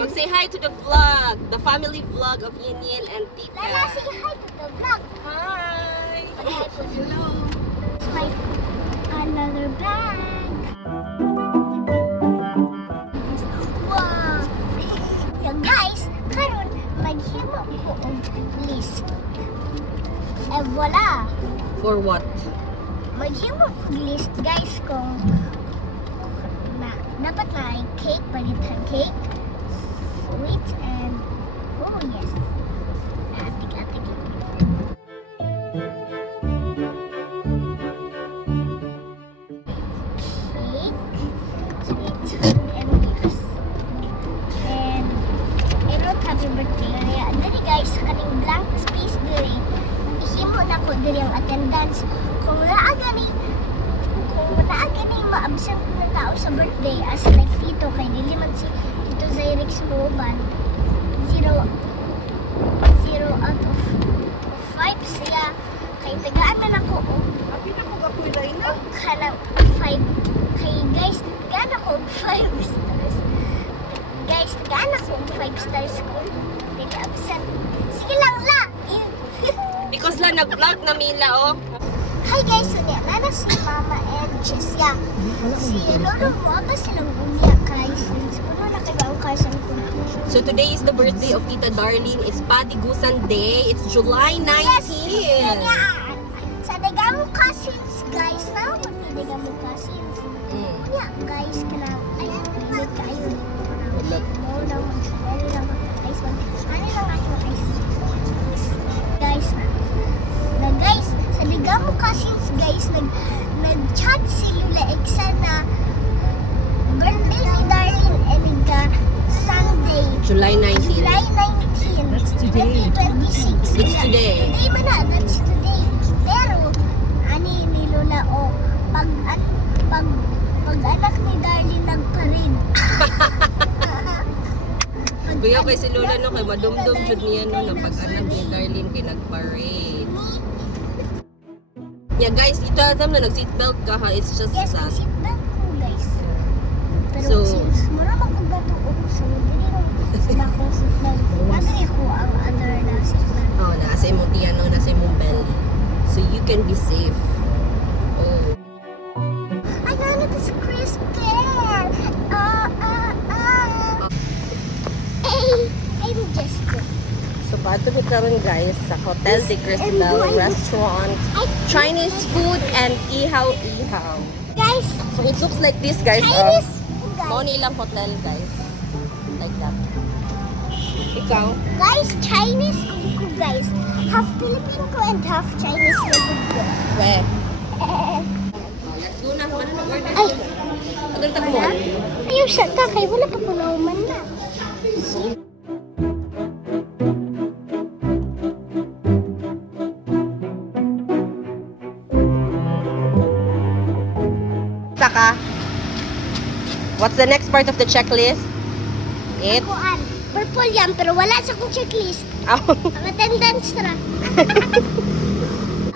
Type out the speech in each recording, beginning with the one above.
Mag-say hi to the vlog. The family vlog of Yin Yin and Tita. Lala, say hi to the vlog. Hi! Hello. It's my another bag. Wow! Yeah, guys, karon maghimo ko og list. Eh, voila! For what? Maghimo ko list, guys, kung dapat na cake, palitan cake, sweet, and oh yes, atik-atik lang. Cake, sweet, and gifts. And wrote happy birthday. Kaya dali guys, sa kaning blank space diri, ihimo na ko diri ang attendance. Kung naaga ni ma-absent na tao sa birthday as like Tito kay dili man si Tito Zyrix Moban 0 out of 5 siya kay tagaan man ako og kanang 5 kay guys tagaan ako og 5 stars guys tagaan ako og 5 stars ko dili absent sige lang la Because lang nag-vlog na Mila, oh. Hi guys, so nana si Mama and Chesia. Si Lolo mo ba silang umiyak guys? Since puno na kayo ang kasang conclusion. So today is the birthday of Tita Darlene. It's Patigusan Day. It's July 19. Yes, ganyan. Sa Dagamo Cousins guys, na ako ni Dagamo Cousins. Unya guys, kanang ay, init kayo. Mo na mo, ano lang ice one. Ano lang ako ice. Guys, na guys, sa Dagamo Cousins guys, nag-chat si Lula Exa na birthday ni Darlene Eliga Sunday, July 19. July 19, That's today. 2026. It's today. Today ba na? That's today. Pero, ani ni Lola, o, pag anak ni Darlene nagparin. Kuya kay si Lola no, kay madumdum jud niya no, na pag-anak ni Darlene kay nag-parade. Yeah guys, ito atam na nag-seatbelt ka ha. It's just Yes, sa... ang seatbelt ko, guys. Pero So- since mura magkubato ko, so hindi ko sila akong seatbelt. Madali ko ang other na seatbelt. Oh, nasa imong tiyan no, nasa imong belly. So you can be safe. Oh. Ay, gano'n ito si Crispin! I'm just... So pato ko karon guys sa Hotel de Cristal Restaurant. Chinese food and ihaw-ihaw. Guys, So it looks like this guys. Chinese! Mao ni ilang hotel guys. Like that. Ikaw? Guys, Chinese ko guys. Half Philippine ko and half Chinese na ko. Weh. Eh, Let's go na. Ano na order? Ay, Agang tak mo. ayaw siya ta. Kay wala pa po nauman na. Saka. What's the next part of the checklist? It's Kuan. Purple yan, pero wala sa kong checklist. Ang attendance na.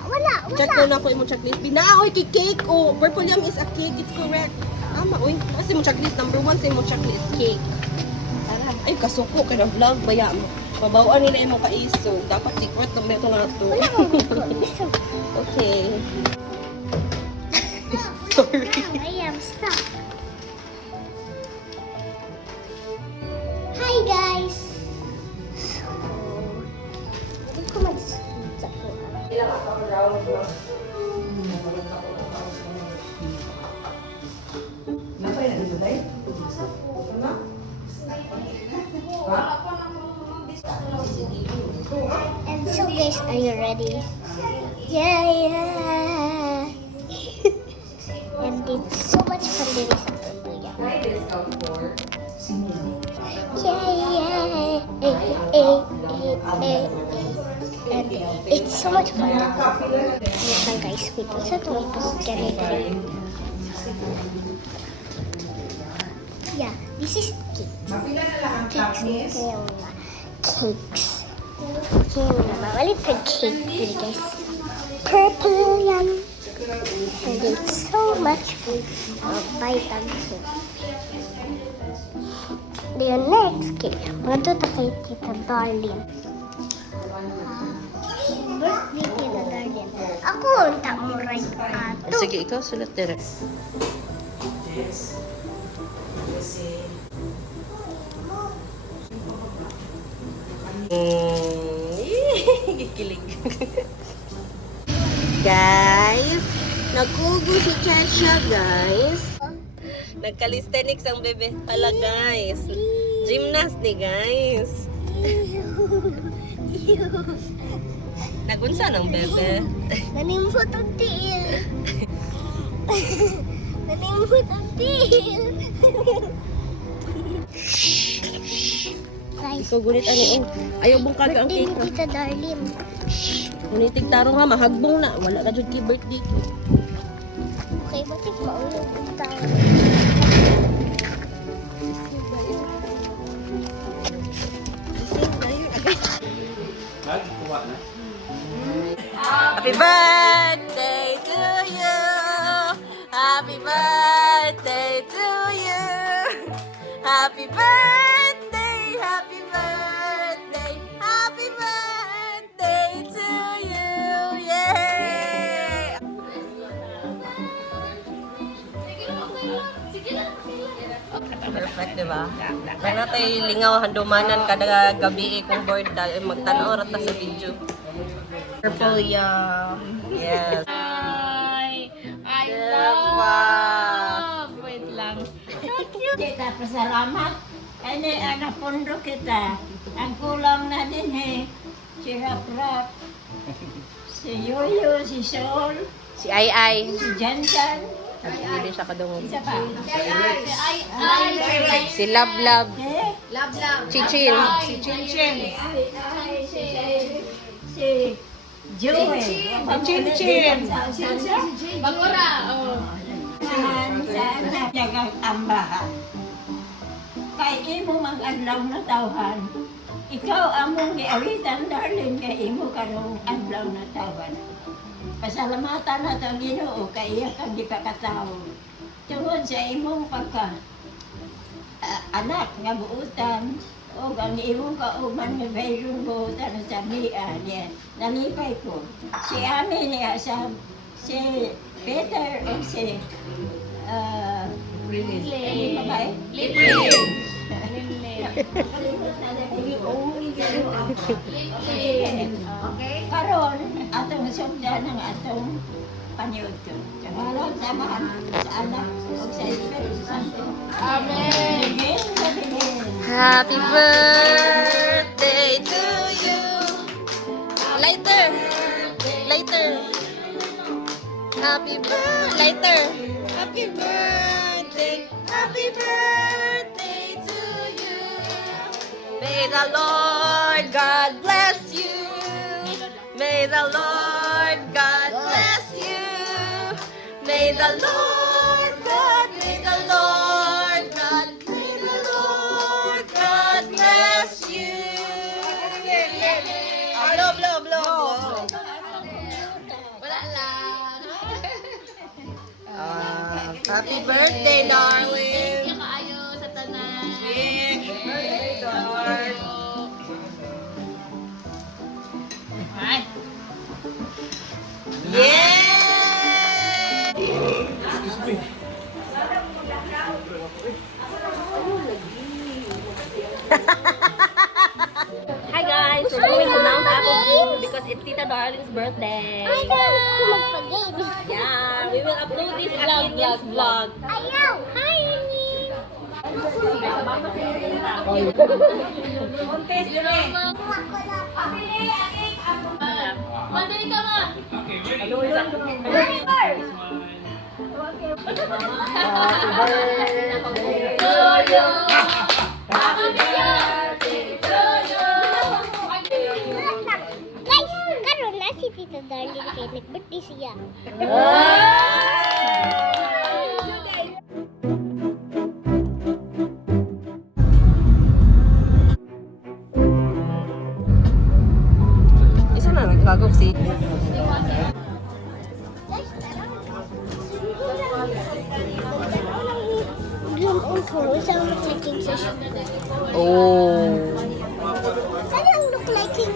Wala. Check ko na ko imong checklist. Binaoy kay cake. Oh, purple yam is a cake. It's correct. Tama, oy. Kasi imong checklist number 1 sa imong checklist cake. Tara. Ay, kasuko kay na vlog baya mo. Pabawaan nila imong kaiso. Dapat secret ng beto na to. Wala akong iso. Okay. Sorry. I am stuck. Hi guys! So, hindi ko mag-suit sa kuan. Ilang akong round mo? And so guys, are you ready? Yeah! And it's so much fun din sa pamilya. Try this out for Yeah! And it's so much fun. Listen guys, wait, what's that way to get it? Yeah, this is cakes. Cakes. Cakes. Okay, mawalit ka cake dito guys. Purple yan. And it's so much fun. Bite ang cake. The next cake. Mga to kay Tita Darlene. Birthday Tita Darlene. Ako, unta mo right ato. Sige, ikaw sulat dire. Gikilig. Guys, nagkugo si Chesha, guys. Nagcalisthenics ang bebe. Hala, guys. Gymnast ni, guys. Nagunsa ng bebe. Nanimot ang tiil. Nanimot ang tiil. Guys, Ikaw gunit ani, oh. Ayaw bong kaga ang birthday cake. ni Tita Darlene. Munitig tarong ha, mahagbong na. Wala ka dyan kay birthday cake. Okay, batik maulog ang tao. Happy birthday to you. Happy birthday to you. Happy birthday, happy birthday, happy birthday to you. Yay! Perfect, di ba? Kaya natin lingaw handumanan kada gabi kung board dahil magtanaw rata sa video. Purple yum. Yes. I Wow. love. Wait lang. Kita pasalamat. Ini anak pundo kita. Ang kulang na din si Rap-Rap, si Yoyo, si Sol, Si Ai Ai. si Janjan, Hindi siya kadungog. isa pa. Si Lab Lab. Eh? Chichil. Si Chinchin. Si Joey. Si Chinchin. Bakura. Sana jagang tambahan. Kay imo mag-adlaw na tawhan. Ikaw among giawitan, darling, kay imo karong adlaw na tawhan. Pasalamatan na ang Ginoo kay iya kang gipakatawo. Tungod sa imong pagka anak nga buutan o ang imong kauban nga mayroong buutan sa miya niya. Nalipay ko. Si Ami niya sa si Peter o si babae? Okay. Karon atong sugdan ng atong paniud ko. Karon samahan sa anak ug sa Espiritu Santo. Amen. Happy birthday to you. Lighter. Lighter. Happy birthday. Lighter. Happy birthday. Happy birthday to you. May the Lord God bless you. May the Lord God bless you. May the Lord God, may the Lord God, may the Lord God bless you. Blow, blow, blow, blow. Wala lang. Happy birthday, darling. Kaayo sa tanan. Happy birthday, darling. Yeah! Hi guys, we're going to Mount Apple because it's Tita Darling's birthday. Ayaw! Magpag-game. Yeah, we will upload this at Indian's vlog. Ayaw! Hi, Ini! Mandali ka ma. Guys, karon na si Tita Darlene kay nag-birthday siya. Isa na nagkagok si Doon ang kulo sa mga clicking sa sugar. Oh. Kanang look like king.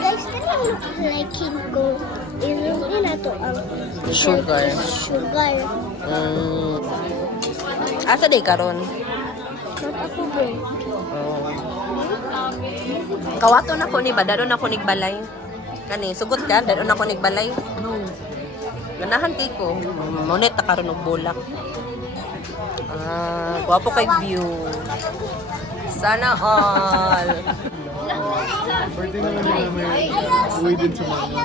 Guys, kanang look like king ko. Inumin na to ang Sugar. Sugar. Asa day karon? Not ako bro. Oh. Kawato na ko ni ba? Dado na ko nigbalay. Kani, sugot ka? Dado na ko nigbalay? No. Ganahan kay ko. Monet ta karon og bulak. Wapo kay view. Sana all. Pwede naman nila may uwi din sa mga.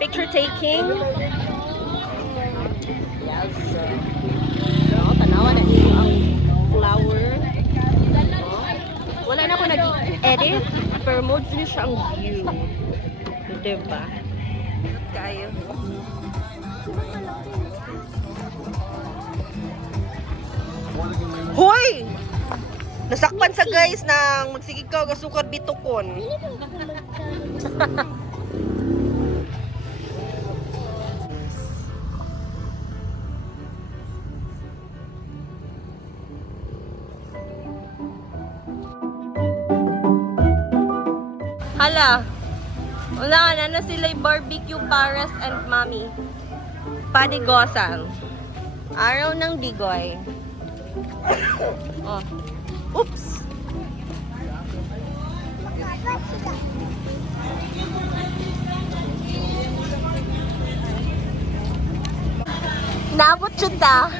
Picture taking. Yes. No, tanawa na niyo ang flower. Wala na ako nag-edit, pero mood din siya ang view. Diba? Kayo. Hoy! Nasakpan sa guys nang magsigig ka gasukad bitukon. Hala. Wala na sila barbecue pares and mommy. Padigosan. Araw ng digoy. Oh. Oops. Naabot yun ta.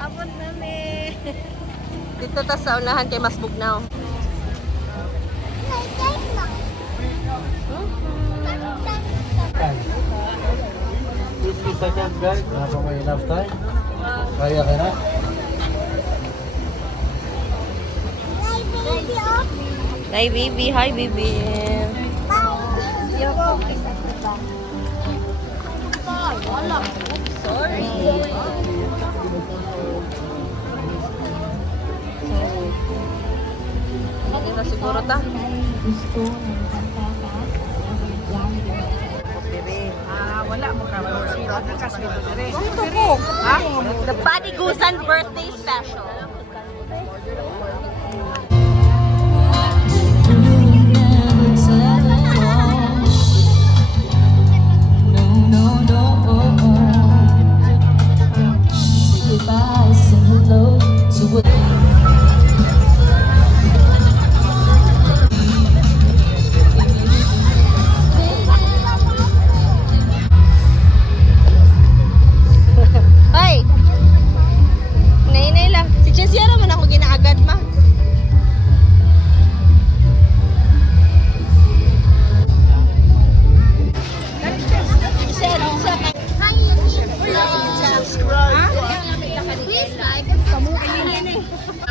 Abot namin. Dito ta sa unahan kay Mas Bugnaw. 50 seconds guys, nasa may enough time. Kaya ka na? Hi baby, hi baby. Sorry. Hindi na siguro ta. Wala mo ka. The Padigusan birthday special. Hoy! Nay lang. Si Chesia naman ako ginaagad ma.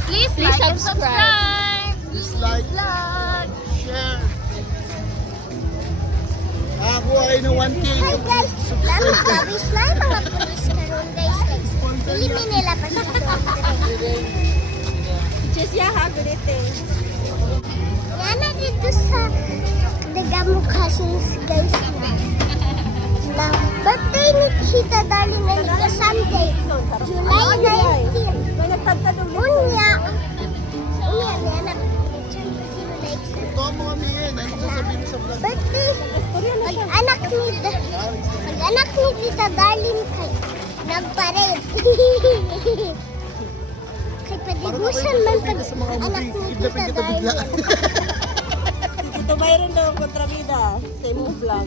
Please like and subscribe. Dislike, share. Ako ay na 1K. Hi guys, lalo kabis na yung mga pulis karon guys. Ilimin nila pa sa Si Chesia ha, ganito. Yan na dito sa Dagamo Cousins guys na birthday ni Tita Darling na Sunday, July 19. Unya yan na picture ko sino likes na. Ito ang mga miyan. Ano sasabihin sa vlog? Birthday, mag-anak ni Tita Darling kay nagparade. Kay padigusan man pag anak ni Tita Darling. Ito mayroon daw kontrabida sa imong vlog.